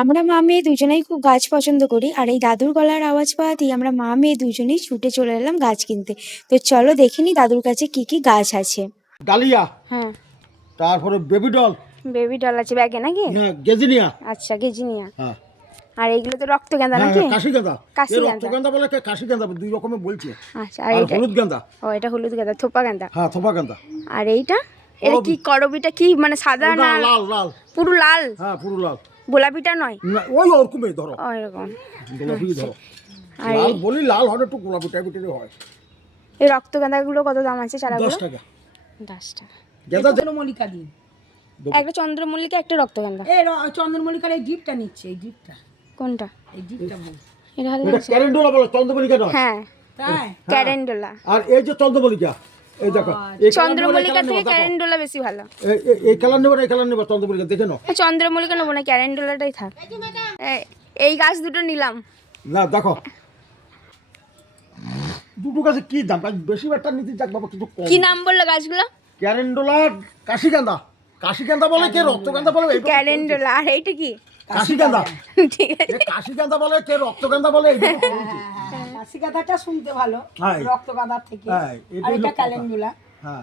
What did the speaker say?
আমরা মা মেয়ে দুজনেই খুব গাছ পছন্দ করি, আর এই দাদুর গলার আওয়াজ পাওয়াতেই আমরা মা মেয়ে দুজনেই ছুটে চলে এলাম গাছ কিনতে। তো চলো দেখে নি দাদুর কাছে কি কি গাছ আছে। ডালিয়া, হ্যাঁ, তারপরে বেবি ডল, বেবি ডল আছে ব্যাগে নাকি? হ্যাঁ গেজিনিয়া, আচ্ছা, গেজিনিয়া। হ্যাঁ আর এইগুলো তো রক্তগেঁদা হ্যাঁ নাকি? কাশি গাঁদা। কাশি এর গাঁদা। রক্তগন্ধা বলে কে কাশি গাঁদা, দুই রকমের বলছে। আচ্ছা, আর এইটা? হলুদ গাঁদা। ও, এটা হলুদ গাঁদা, থোপা গাঁদা। হ্যাঁ থোপা গাঁদা। আর এইটা? এটা কি করবিটা, কি মানে সাদা না লাল লাল? পুরো লাল? হ্যাঁ পুরো লাল। গোলাপিটা নয়? না ওই ওরকমই ধরো, ও এরকম। গোলাপি ধরো। আর লাল বলি লাল হবে, একটু গোলাপি টাইপের হয়। এই রক্তগেঁদাগুলো কত দাম আছে চারাগুলো? 10 টাকা। 10 টাকা। গেঁদা চন্দ্রমল্লিকা দিন। একটা চন্দ্রমল্লিকা, একটা রক্তগেঁদা। এই চন্দ্রমল্লিকার এই ডিপটা নিচ্ছে, এই ডিপটা। কোনটা? এই ডিপটা বল। এটা হলো এটা ক্যারেন্ডুলা বলে, চন্দ্রমল্লিকা নয়। হ্যাঁ, তাই? ক্যারেন্ডুলা। আর এই যে চন্দ্রমল্লিকা, এই দেখো এই চন্দ্রমল্লিকা থেকে ক্যারেন্ডুলা বেশি ভালো। এই কালার নেব, এই কালার নেব, চন্দ্রমল্লিকা দেখে নাও। চন্দ্রমল্লিকা নেবো না, ক্যারেন্ডুলাটাই থাক। এই গাছ দুটো নিলাম। না দেখো দুটো গাছে কি দাম, বেশি একটা নিতে যাক বাবা, কিছু কম। কি নাম বললো গাছগুলো? ক্যারেন্ডুলা, কাশিগাঁদা। কাশিগাঁদা বলে কে রক্তগাঁদা বলে, এইটা ক্যারেন্ডুলা। আর এইটা কি? কাশিগাঁদা। ঠিক আছে। কাশিগাঁদা বলে কে রক্তগাঁদা বলে, এইটা কাশি গাঁদাটা শুনতে ভালো হ্যাঁ। রক্ত গাঁদার থেকে। হ্যাঁ, আর এটা ক্যালেন্ডুলা। হ্যাঁ